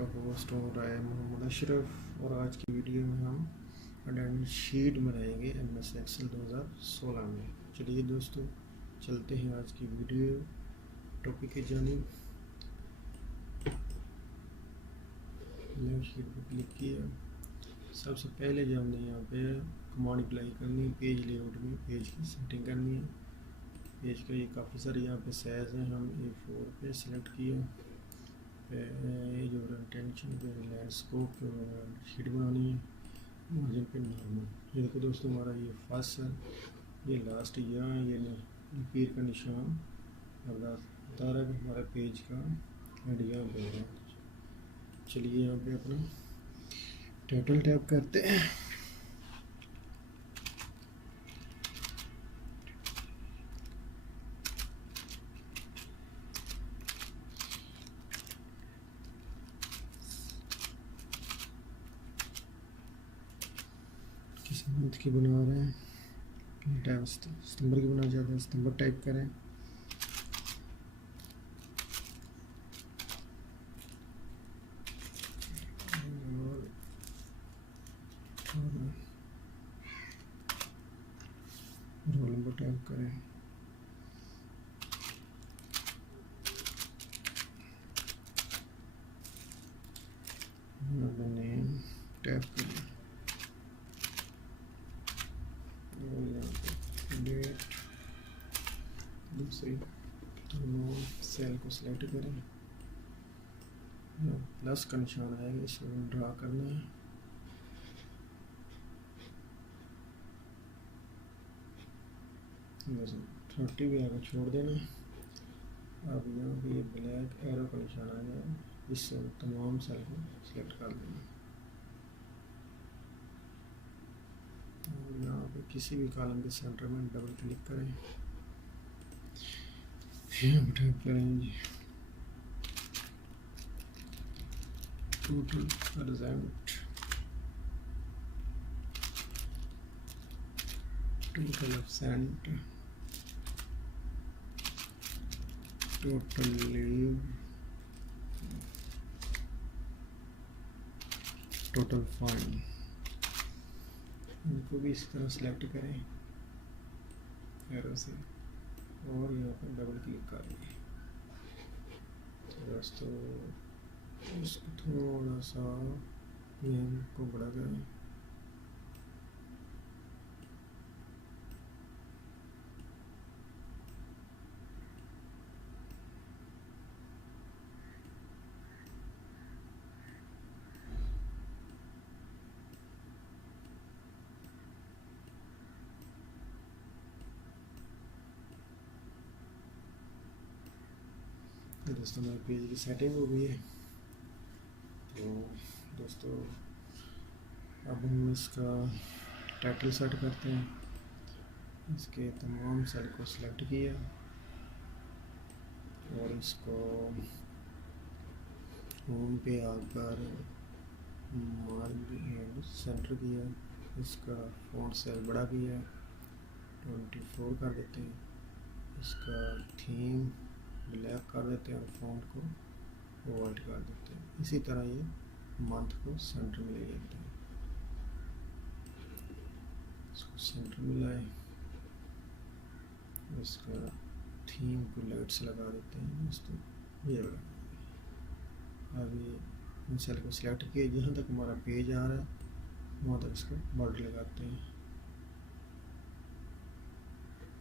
आपका होस्ट हो रहा है मोहम्मद अशरफ। और आज की वीडियो में हम अटेंडेंस शीट बनाएंगे Msexcel 2016 में। चलिए दोस्तों, चलते हैं आज की वीडियो टॉपिक की जानिब। न्यू शीट पर क्लिक किया। सबसे पहले जो हमने यहाँ पे कमांड अप्लाई करनी है, पेज लेआउट में पेज की सेटिंग करनी है। पेज का ये काफ़ी सारे यहाँ पे साइज़ हैं, हम A4 पे सिलेक्ट किया। जो इंटेंशन पे लैंडस्केप शीट बनानी है, मार्जिन पे नॉर्मल। ये देखो दोस्तों, हमारा ये फर्स्ट है, ये लास्ट यहाँ है, ये लकीर का निशान बता रहा है कि हमारा पेज का आइडिया दे रहा है। चलिए यहाँ पे अपना टाइटल टैप करते हैं। किस मंथ की बना रहे हैं, टाइप सितंबर की बनाना चाहते हैं, सितंबर टाइप करें। रोल नंबर टाइप करें। नेम टाइप करें। डेट दूसरी दोनों सेल को सिलेक्ट करें। प्लस का निशान आएगा, इसको ड्रा करना है। बस 30 भी आगे छोड़ देना। अब यहाँ पे ये ब्लैक एरो का निशान आ गया, इससे तमाम सेल को सिलेक्ट कर देना। यहाँ पे किसी भी कॉलम के सेंटर में डबल क्लिक करें। यहाँ पे टाइप करेंगे total present, total absent, total leave, total fine. इनको भी इस तरह सेलेक्ट करें एरो से और यहाँ पर डबल क्लिक कर दें। दोस्तों, इसको थोड़ा सा नेम को बड़ा करें। दोस्तों, हमारे पेज की सेटिंग हो गई है। तो दोस्तों, अब हम इसका टाइटल सेट करते हैं। इसके तमाम सेल को सिलेक्ट किया और इसको होम पे आकर मार्क सेंटर किया। इसका फॉन्ट साइज बड़ा किया, 24 कर देते हैं। इसका थीम ब्लैक कर देते हैं और फॉन्ट को वाइट कर देते हैं। इसी तरह ये मंथ को सेंटर में ले जाते हैं। इसको सेंटर में लाए, इसका थीम को लाइट से लगा देते हैं। इसको ये लगा। अभी सेल को सिलेक्ट किया, जहाँ तक हमारा पेज आ रहा है वहाँ तक इसको बॉर्डर लगाते हैं।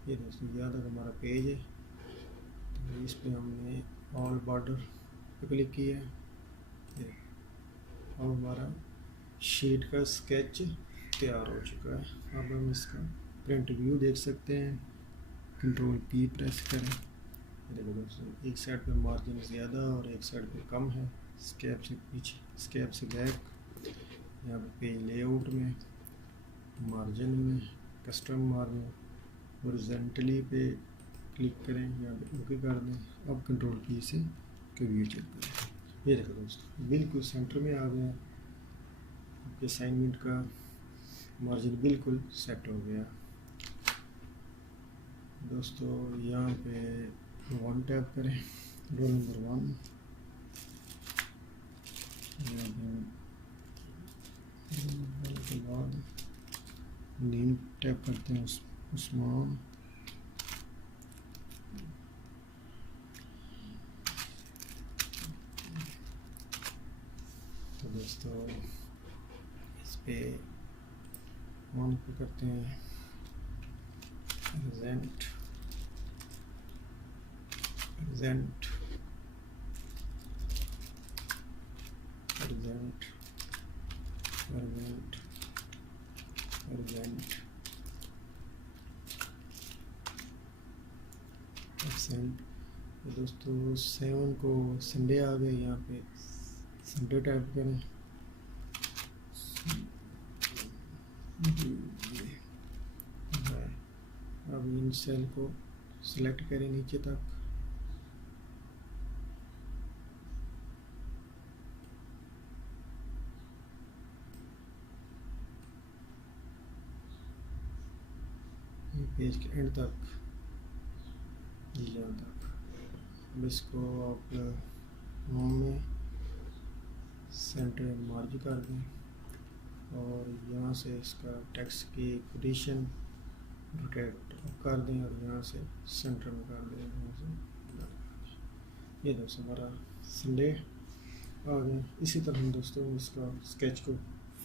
ये दोस्तों, जहाँ तक हमारा पेज है तो इस पे हमने ऑल बॉर्डर पे क्लिक किया है और हमारा शीट का स्केच तैयार हो चुका है। अब हम इसका प्रिंट व्यू देख सकते हैं। कंट्रोल P प्रेस करें। देखो दोस्तों, एक साइड पे मार्जिन ज़्यादा और एक साइड पे कम है। स्केप से पीछे, स्केप से बैक। यहाँ पे पेज लेआउट में, मार्जिन में, कस्टम मार्जिन, हॉरिजॉन्टली पे क्लिक करें, यहाँ पे ओके कर दें। अब कंट्रोल P से व्यू चेक करें। ये देखो दोस्तों, बिल्कुल सेंटर में आ गया। असाइनमेंट का मार्जिन बिल्कुल सेट हो गया। दोस्तों, यहाँ पे 1 टैप करें, रोल नंबर 1। के बाद नेम टैप करते हैं उस्मान। तो दोस्तों इस पे ऑन पे करते हैं present present present present present absent. तो दोस्तों 7 को संडे आ गए, यहाँ पे संडे टाइप करें। अब इन सेल को सिलेक्ट करें नीचे तक। पेज के एंड तक, यहाँ तक। अब इसको आप होम में सेंटर मार्ज कर दें और यहाँ से इसका टेक्स्ट की पोजीशन रोटेट कर दें और यहाँ से सेंटर में कर दें। यहाँ से ये दोस्तों हमारा संडे आ गया। इसी तरह हम दोस्तों इसका स्केच को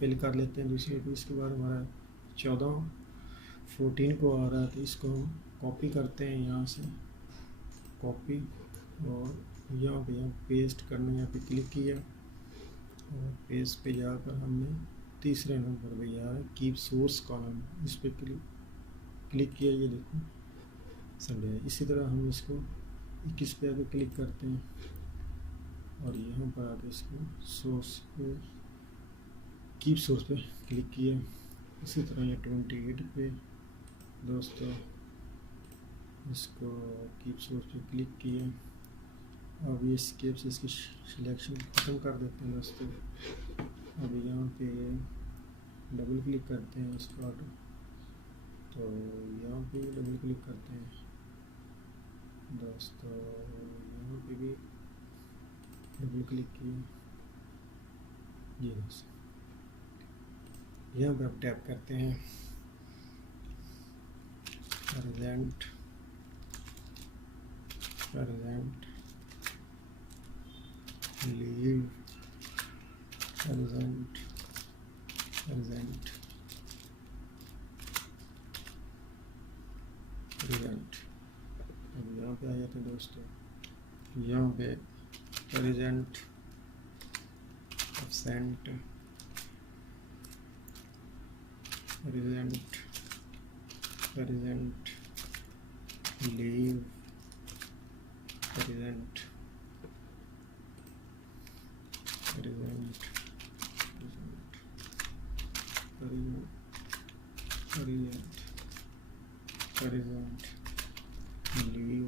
फिल कर लेते हैं दूसरे पे। इसके बाद हमारा 14 को आ रहा है, तो इसको हम कॉपी करते हैं, यहाँ से कॉपी और यहाँ पे पेस्ट करना, यहाँ पे क्लिक किया और पेस्ट पे जाकर हमने तीसरे नंबर पे यहाँ है कीप सोर्स कॉलम, इस पे क्लिक किया। ये देखो संडे है। इसी तरह हम इसको 21 पे आके क्लिक करते हैं और यहाँ पर आके इसको सोर्स पे कीप सोर्स पे क्लिक किया। इसी तरह ये 28 पे दोस्तों इसको कीप सोर्स पे क्लिक किया। अब ये स्केप से इसकी सिलेक्शन ख़त्म कर देते हैं दोस्तों। अब यहाँ पे डबल क्लिक करते हैं इसको ऑटो, तो यहाँ पे डबल क्लिक करते हैं दोस्तों। यहाँ पे भी डबल क्लिक किया। ये दोस्तों यहाँ पे आप टैप करते हैं present present leave present present present. अब यहाँ पे आ जाते हैं दोस्तों, यहाँ पे present absent present present leave present present present present leave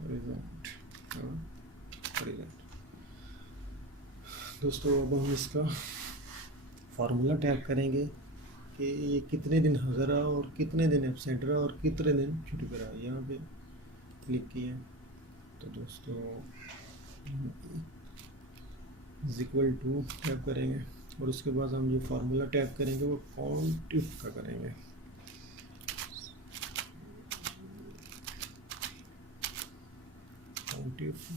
present present. दोस्तों अब हम इसका फार्मूला टाइप करेंगे कि ये कितने दिन हाजिर रहा और कितने दिन एब्सेंट रहा और कितने दिन छुट्टी पर रहा। यहाँ पे क्लिक किया तो दोस्तों इक्वल टू टाइप करेंगे और उसके बाद हम जो फार्मूला टाइप करेंगे वो काउंट इफ का करेंगे। काउंट इफ,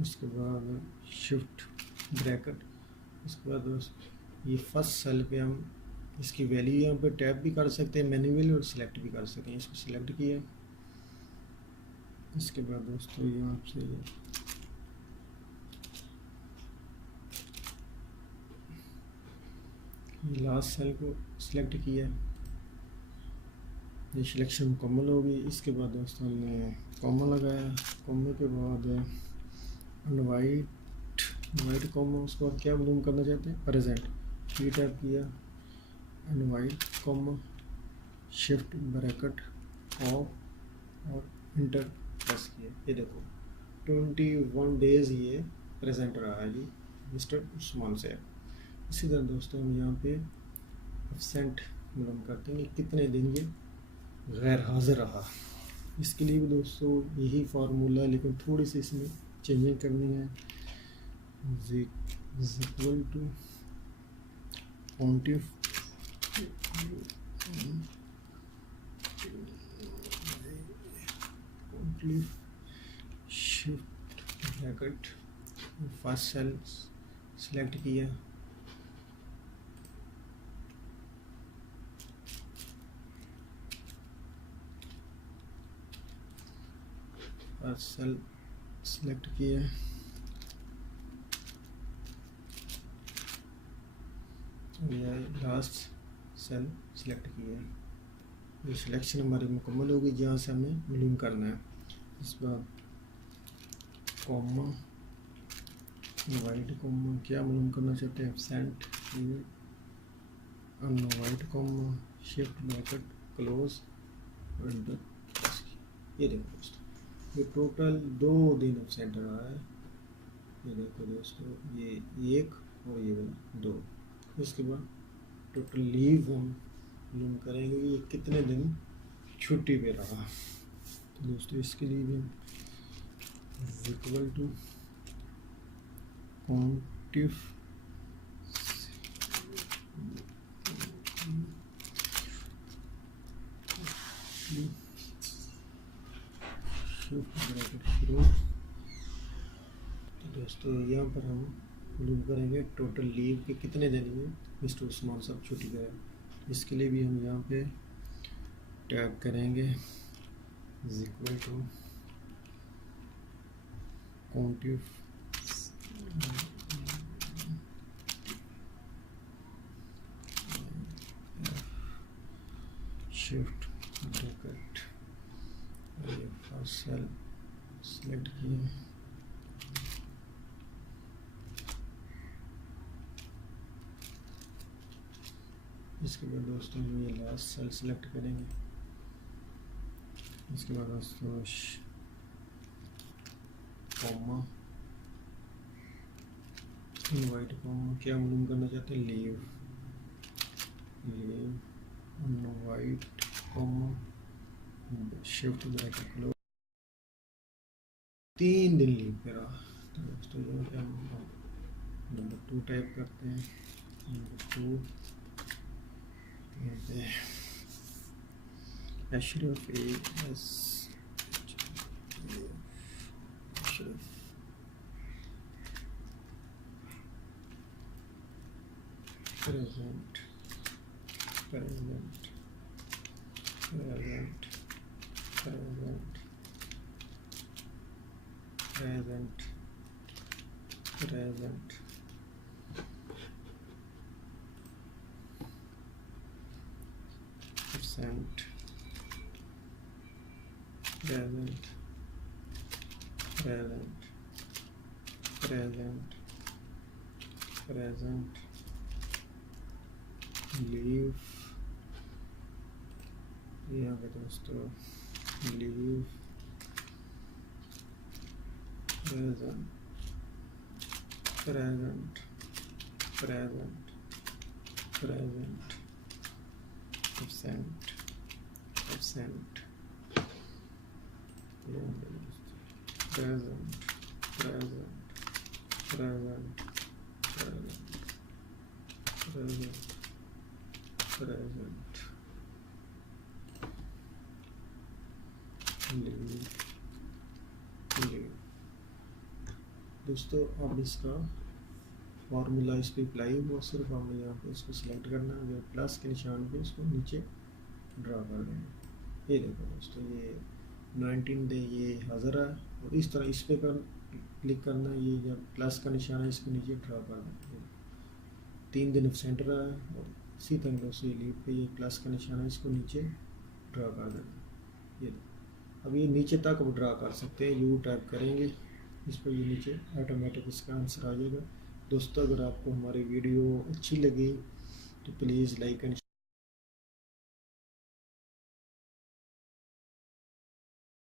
उसके बाद शिफ्ट ब्रैकेट, उसके बाद दोस्तों ये फर्स्ट सेल पे हम इसकी वैल्यू यहाँ पे टैप भी कर सकते हैं मैन्युअली और सिलेक्ट भी कर सकते हैं। इसको सिलेक्ट किया, इसके बाद दोस्तों यहाँ से ये लास्ट सेल को सिलेक्ट किया, ये सिलेक्शन मुकम्मल हो गई। इसके बाद दोस्तों हमने कॉमा लगाया, कॉमा के बाद वाइट कॉमा, उसके बाद क्या मालूम करना चाहते हैं प्रेजेंट, ये टाइप किया and white comma shift bracket of और इंटर प्रेस किया। ये देखो 21 डेज़ ये प्रेजेंट रहा है जी मिस्टर उस्मान से। इसी तरह दोस्तों हम यहाँ पे एब्सेंट मालूम करते हैं कि कितने दिन ये गैर हाजिर रहा। इसके लिए भी दोस्तों यही फार्मूला है, लेकिन थोड़ी सी इसमें चेंजिंग करनी है। Equal to quantity shift bracket, first cell select किया, फर्स्ट सेल सिलेक्ट किया, लास्ट सेल सिलेक्ट किया। ये सिलेक्शन हमारी मुकम्मल होगी, जहाँ से हमें मालूम करना है। इस बार कॉमा वाइट कॉमा क्या मालूम करना चाहते हैं, एब्सेंट अनवाइट कॉमा शिफ्ट ब्रैकेट क्लोज। ये देखो दोस्तों, ये टोटल 2 दिन एब्सेंट रहा है। ये देखो दोस्तों, ये 1 और ये वाला 2। इसके बाद टोटल लीव हम मालूम करेंगे कि ये कितने दिन छुट्टी पे रहा। तो दोस्तों इसके लिए भी equal to quantity shift bracket शुरू। तो दोस्तों यहाँ पर हम मालूम करेंगे टोटल लीव के कितने दिन में मिस्टर उस्मान साहब छुट्टी करें। इसके लिए भी हम यहाँ पे टैग करेंगे equal to quantity shift bracket, first cell select किए, इसके बाद दोस्तों हम ये लास्ट सेल सिलेक्ट करेंगे। इसके बाद दोस्तों कॉमा इनवाइट कॉमा क्या मालूम करना चाहते हैं, लीव अनवाइट कॉमा शिफ्ट ब्रैकेट क्लोज। 3 दिन लीव पे रहा। तो दोस्तों यहाँ पे हम नंबर 2 टाइप करते हैं। Number 2 Ashraf Ashraf present present present present present present present present present present present leave. यहाँ पे दोस्तों leave present present present present absent absent present present present present present leave leave। दोस्तों अब इसका formula इस पर अप्लाई हुआ, सिर्फ हमें यहाँ पे इसको सिलेक्ट करना है, प्लस के निशान पे इसको नीचे ड्रा कर देंगे। ये देखो दोस्तों, ये 19 डे ये हाजिर है, और इस तरह इस पे क्लिक करना है, ये जब प्लस का निशान है इसको नीचे ड्रा कर देंगे। 3 दिन एब्सेंट रहा है, और इसी तरह दोस्तों ये लीव पे ये प्लस का निशान है इसको नीचे ड्रा कर देना। ये अब ये नीचे तक वो ड्रा कर सकते हैं, यू टाइप करेंगे इस पर, ये नीचे ऑटोमेटिक इसका आंसर आ जाएगा। दोस्तों अगर आपको हमारी वीडियो अच्छी लगी तो प्लीज़ लाइक एंड